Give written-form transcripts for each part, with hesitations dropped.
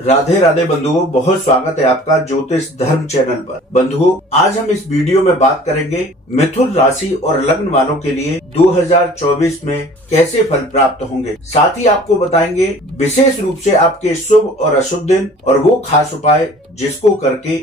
राधे राधे बंधुओं, बहुत स्वागत है आपका ज्योतिष धर्म चैनल पर। बंधुओं, आज हम इस वीडियो में बात करेंगे मिथुन राशि और लग्न वालों के लिए 2024 में कैसे फल प्राप्त होंगे। साथ ही आपको बताएंगे विशेष रूप से आपके शुभ और अशुभ दिन और वो खास उपाय जिसको करके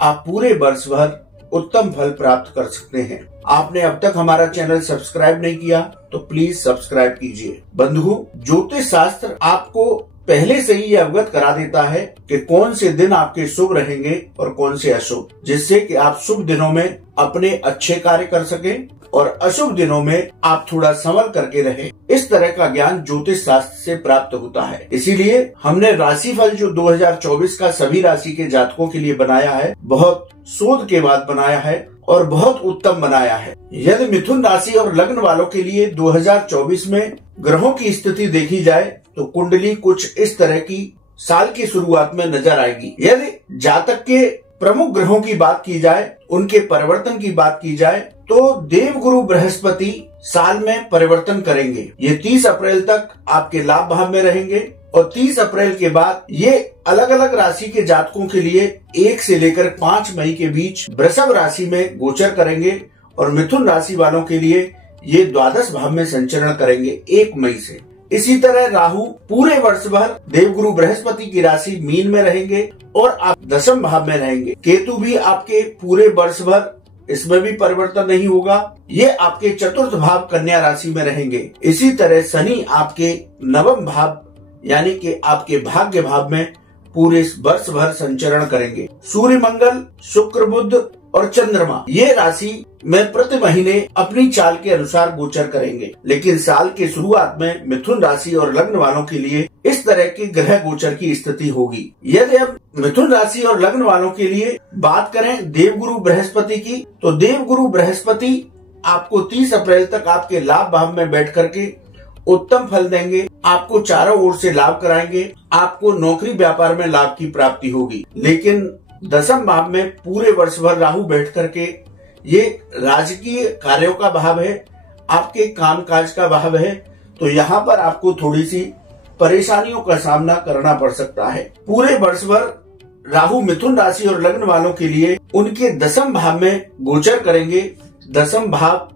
आप पूरे वर्ष भर उत्तम फल प्राप्त कर सकते हैं। आपने अब तक हमारा चैनल सब्सक्राइब नहीं किया तो प्लीज सब्सक्राइब कीजिए। बंधुओं, ज्योतिष शास्त्र आपको पहले से ही ये अवगत करा देता है कि कौन से दिन आपके शुभ रहेंगे और कौन से अशुभ, जिससे कि आप शुभ दिनों में अपने अच्छे कार्य कर सकें और अशुभ दिनों में आप थोड़ा संभल करके रहें। इस तरह का ज्ञान ज्योतिष शास्त्र से प्राप्त होता है। इसीलिए हमने राशिफल जो 2024 का सभी राशि के जातकों के लिए बनाया है, बहुत शोध के बाद बनाया है और बहुत उत्तम बनाया है। यदि मिथुन राशि और लग्न वालों के लिए 2024 में ग्रहों की स्थिति देखी जाए तो कुंडली कुछ इस तरह की साल की शुरुआत में नजर आएगी। यदि जातक के प्रमुख ग्रहों की बात की जाए, उनके परिवर्तन की बात की जाए, तो देवगुरु बृहस्पति साल में परिवर्तन करेंगे। ये 30 अप्रैल तक आपके लाभ भाव में रहेंगे और 30 अप्रैल के बाद ये अलग अलग राशि के जातकों के लिए 1 से लेकर 5 मई के बीच वृषभ राशि में गोचर करेंगे और मिथुन राशि वालों के लिए ये द्वादश भाव में संचरण करेंगे 1 मई से। इसी तरह राहु पूरे वर्ष भर देवगुरु बृहस्पति की राशि मीन में रहेंगे और आप दशम भाव में रहेंगे। केतु भी आपके पूरे वर्ष भर, इसमें भी परिवर्तन नहीं होगा, ये आपके चतुर्थ भाव कन्या राशि में रहेंगे। इसी तरह शनि आपके नवम भाव यानी कि आपके भाग्य भाव में पूरे वर्ष भर संचरण करेंगे। सूर्य, मंगल, शुक्र, बुध और चंद्रमा ये राशि में प्रति महीने अपनी चाल के अनुसार गोचर करेंगे। लेकिन साल की शुरुआत में मिथुन राशि और लग्न वालों के लिए इस तरह के ग्रह गोचर की स्थिति होगी। यदि अब मिथुन राशि और लग्न वालों के लिए बात करें देवगुरु बृहस्पति की, तो देवगुरु बृहस्पति आपको 30 अप्रैल तक आपके लाभ भाव में बैठ करके उत्तम फल देंगे, आपको चारों ओर से लाभ कराएंगे, आपको नौकरी व्यापार में लाभ की प्राप्ति होगी। लेकिन दशम भाव में पूरे वर्ष भर राहु बैठ करके ये राजकीय कार्यों का भाव है, आपके कामकाज का भाव है, तो यहाँ पर आपको थोड़ी सी परेशानियों का सामना करना पड़ सकता है। पूरे वर्ष भर राहु मिथुन राशि और लग्न वालों के लिए उनके दशम भाव में गोचर करेंगे। दशम भाव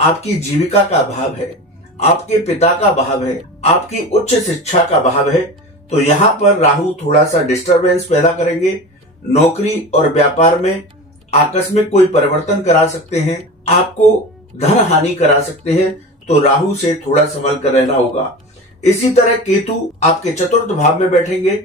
आपकी जीविका का भाव है, आपके पिता का भाव है, आपकी उच्च शिक्षा का भाव है, तो यहाँ पर राहु थोड़ा सा डिस्टरबेंस पैदा करेंगे। नौकरी और व्यापार में आकस्मिक कोई परिवर्तन करा सकते हैं, आपको धन हानि करा सकते हैं, तो राहु से थोड़ा संभल कर रहना होगा। इसी तरह केतु आपके चतुर्थ भाव में बैठेंगे।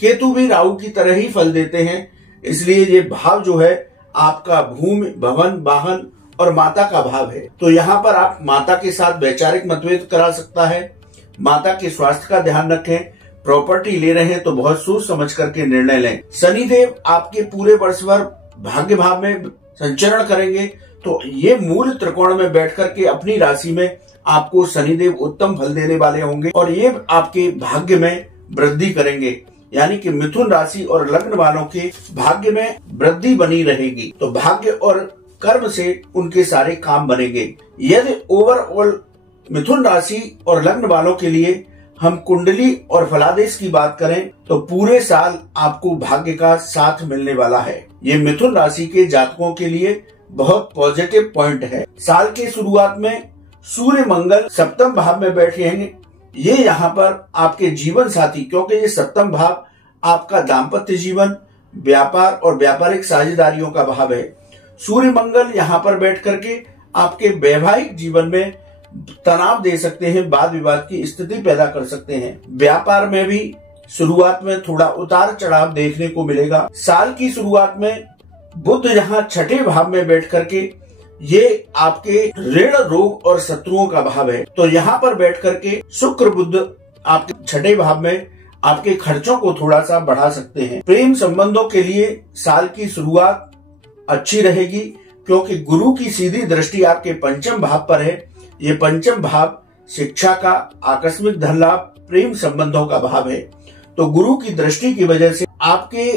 केतु भी राहु की तरह ही फल देते हैं, इसलिए ये भाव जो है आपका भूमि, भवन, वाहन और माता का भाव है। तो यहाँ पर आप माता के साथ वैचारिक मतभेद करा सकता है। माता के स्वास्थ्य का ध्यान रखें। प्रॉपर्टी ले रहे हैं तो बहुत सोच समझ करके निर्णय लें। शनिदेव आपके पूरे वर्ष भर भाग्य भाव में संचरण करेंगे, तो ये मूल त्रिकोण में बैठ करके अपनी राशि में आपको शनिदेव उत्तम फल देने वाले होंगे और ये आपके भाग्य में वृद्धि करेंगे। यानी कि मिथुन राशि और लग्न वालों के भाग्य में वृद्धि बनी रहेगी, तो भाग्य और कर्म से उनके सारे काम बनेंगे। यदि ओवरऑल मिथुन राशि और लग्न वालों के लिए हम कुंडली और फलादेश की बात करें तो पूरे साल आपको भाग्य का साथ मिलने वाला है। ये मिथुन राशि के जातकों के लिए बहुत पॉजिटिव पॉइंट है। साल के शुरुआत में सूर्य मंगल सप्तम भाव में बैठे हैं। ये यहाँ पर आपके जीवन साथी, क्योंकि ये सप्तम भाव आपका दाम्पत्य जीवन, व्यापार और व्यापारिक साझेदारियों का भाव है। सूर्य मंगल यहाँ पर बैठ करके आपके वैवाहिक जीवन में तनाव दे सकते हैं, वाद विवाद की स्थिति पैदा कर सकते हैं। व्यापार में भी शुरुआत में थोड़ा उतार चढ़ाव देखने को मिलेगा। साल की शुरुआत में बुध यहाँ छठे भाव में बैठ करके ये आपके ऋण, रोग और शत्रुओं का भाव है, तो यहाँ पर बैठ करके शुक्र, बुध आपके छठे भाव में आपके खर्चों को थोड़ा सा बढ़ा सकते हैं। प्रेम संबंधों के लिए साल की शुरुआत अच्छी रहेगी, क्योंकि गुरु की सीधी दृष्टि आपके पंचम भाव पर है। ये पंचम भाव शिक्षा का, आकस्मिक धन लाभ, प्रेम संबंधों का भाव है, तो गुरु की दृष्टि की वजह से आपके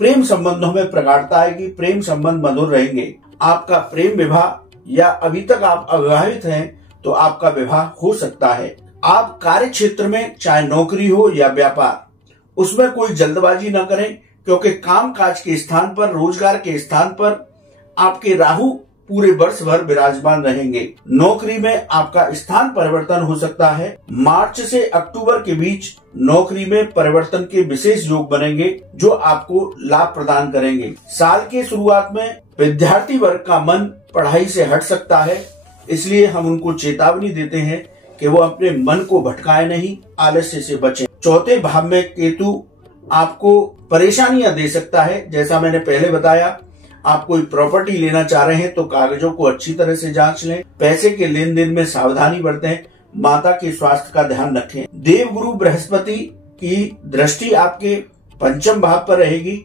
प्रेम संबंधों में प्रगाढ़ता आएगी, प्रेम संबंध मधुर रहेंगे। आपका प्रेम विवाह या अभी तक आप अविवाहित हैं तो आपका विवाह हो सकता है। आप कार्य क्षेत्र में चाहे नौकरी हो या व्यापार, उसमें कोई जल्दबाजी न करें, क्योंकि काम काज के स्थान पर, रोजगार के स्थान पर आपके राहु पूरे वर्ष भर विराजमान रहेंगे। नौकरी में आपका स्थान परिवर्तन हो सकता है। मार्च से अक्टूबर के बीच नौकरी में परिवर्तन के विशेष योग बनेंगे जो आपको लाभ प्रदान करेंगे। साल के शुरुआत में विद्यार्थी वर्ग का मन पढ़ाई से हट सकता है, इसलिए हम उनको चेतावनी देते हैं कि वो अपने मन को भटकाए नहीं, आलस्य से बचें। चौथे भाव में केतु आपको परेशानियां दे सकता है। जैसा मैंने पहले बताया, आप कोई प्रॉपर्टी लेना चाह रहे हैं तो कागजों को अच्छी तरह से जांच लें। पैसे के लेन देन में सावधानी बरतें। माता के स्वास्थ्य का ध्यान रखें। देवगुरु बृहस्पति की दृष्टि आपके पंचम भाव पर रहेगी,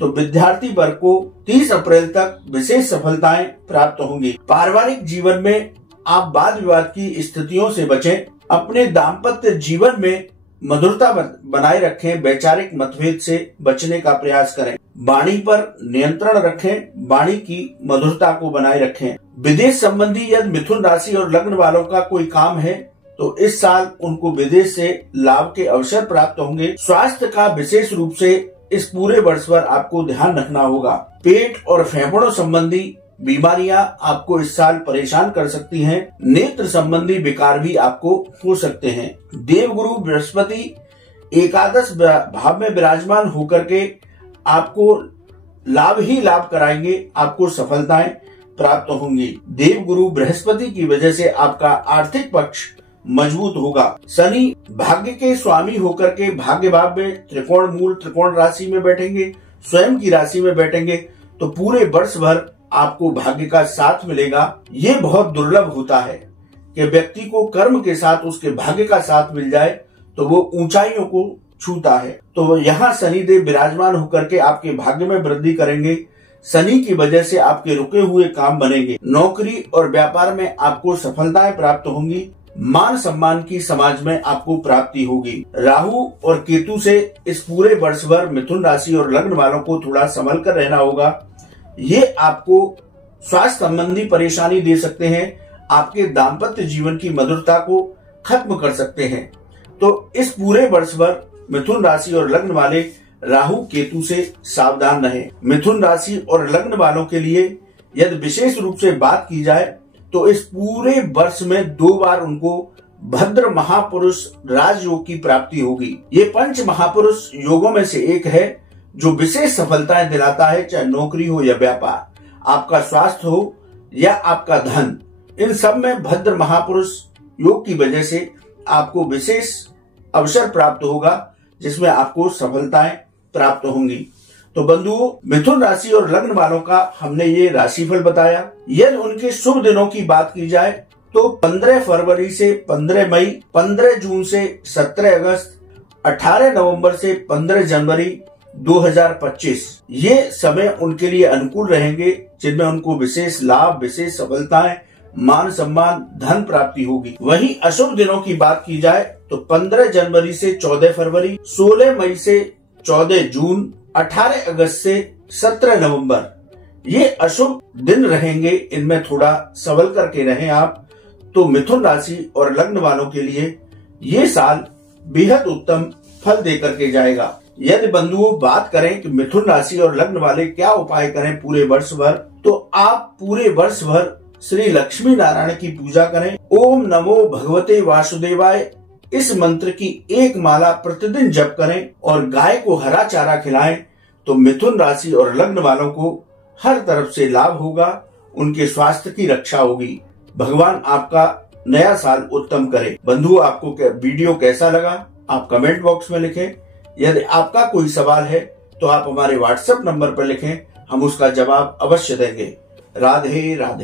तो विद्यार्थी वर्ग को 30 अप्रैल तक विशेष सफलताएं प्राप्त होंगी। पारिवारिक जीवन में आप वाद विवाद की स्थितियों से बचें। अपने दाम्पत्य जीवन में मधुरता बनाए रखें। वैचारिक मतभेद से बचने का प्रयास करें। वाणी पर नियंत्रण रखें। वाणी की मधुरता को बनाए रखें। विदेश संबंधी यदि मिथुन राशि और लग्न वालों का कोई काम है तो इस साल उनको विदेश से लाभ के अवसर प्राप्त होंगे। स्वास्थ्य का विशेष रूप से इस पूरे वर्ष भर आपको ध्यान रखना होगा। पेट और फेफड़ों संबंधी बीमारियां आपको इस साल परेशान कर सकती हैं। नेत्र संबंधी विकार भी आपको हो सकते हैं। देवगुरु बृहस्पति एकादश भाव में विराजमान होकर के आपको लाभ ही लाभ कराएंगे। आपको सफलताएं प्राप्त होंगी। देवगुरु बृहस्पति की वजह से आपका आर्थिक पक्ष मजबूत होगा। शनि भाग्य के स्वामी होकर के भाग्य भाव में त्रिकोण मूल त्रिकोण राशि में बैठेंगे, स्वयं की राशि में बैठेंगे, तो पूरे वर्ष भर आपको भाग्य का साथ मिलेगा। ये बहुत दुर्लभ होता है कि व्यक्ति को कर्म के साथ उसके भाग्य का साथ मिल जाए तो वो ऊंचाइयों को छूता है। तो यहाँ शनिदेव विराजमान होकर के आपके भाग्य में वृद्धि करेंगे। शनि की वजह से आपके रुके हुए काम बनेंगे। नौकरी और व्यापार में आपको सफलताएं प्राप्त होंगी। मान सम्मान की समाज में आपको प्राप्ति होगी। राहु और केतु से इस पूरे वर्ष भर मिथुन राशि और लग्न वालों को थोड़ा संभल कर रहना होगा। ये आपको स्वास्थ्य संबंधी परेशानी दे सकते हैं। आपके दाम्पत्य जीवन की मधुरता को खत्म कर सकते हैं। तो इस पूरे वर्ष भर मिथुन राशि और लग्न वाले राहु केतु से सावधान रहें। मिथुन राशि और लग्न वालों के लिए यदि विशेष रूप से बात की जाए तो इस पूरे वर्ष में 2 बार उनको भद्र महापुरुष राजयोग की प्राप्ति होगी। ये पंच महापुरुष योगों में से एक है जो विशेष सफलताएं दिलाता है, चाहे नौकरी हो या व्यापार, आपका स्वास्थ्य हो या आपका धन। इन सब में भद्र महापुरुष योग की वजह से आपको विशेष अवसर प्राप्त होगा, जिसमें आपको सफलताएं प्राप्त होंगी। तो बंधुओं, मिथुन राशि और लग्न वालों का हमने ये राशिफल बताया। यदि उनके शुभ दिनों की बात की जाए तो 15 फरवरी से 15 मई, 15 जून से 17 अगस्त, 18 नवंबर से 15 जनवरी 2025 ये समय उनके लिए अनुकूल रहेंगे, जिनमें उनको विशेष लाभ, विशेष सफलताएं, मान सम्मान, धन प्राप्ति होगी। वहीं अशुभ दिनों की बात की जाए तो 15 जनवरी से 14 फरवरी, 16 मई से 14 जून, 18 अगस्त से 17 नवंबर ये अशुभ दिन रहेंगे। इनमें थोड़ा संभल करके रहें आप। तो मिथुन राशि और लग्न वालों के लिए ये साल बेहद उत्तम फल दे करके जाएगा। यदि बंधुओं बात करें कि मिथुन राशि और लग्न वाले क्या उपाय करें पूरे वर्ष भर, तो आप पूरे वर्ष भर श्री लक्ष्मी नारायण की पूजा करें। ओम नमो भगवते वासुदेवाय इस मंत्र की 1 माला प्रतिदिन जप करें और गाय को हरा चारा खिलाएं। तो मिथुन राशि और लग्न वालों को हर तरफ से लाभ होगा, उनके स्वास्थ्य की रक्षा होगी। भगवान आपका नया साल उत्तम करे। बंधु, आपको वीडियो कैसा लगा आप कमेंट बॉक्स में लिखें। यदि आपका कोई सवाल है तो आप हमारे व्हाट्सएप नंबर पर लिखें, हम उसका जवाब अवश्य देंगे। राधे राधे।